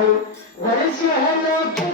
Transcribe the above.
Where's your hello?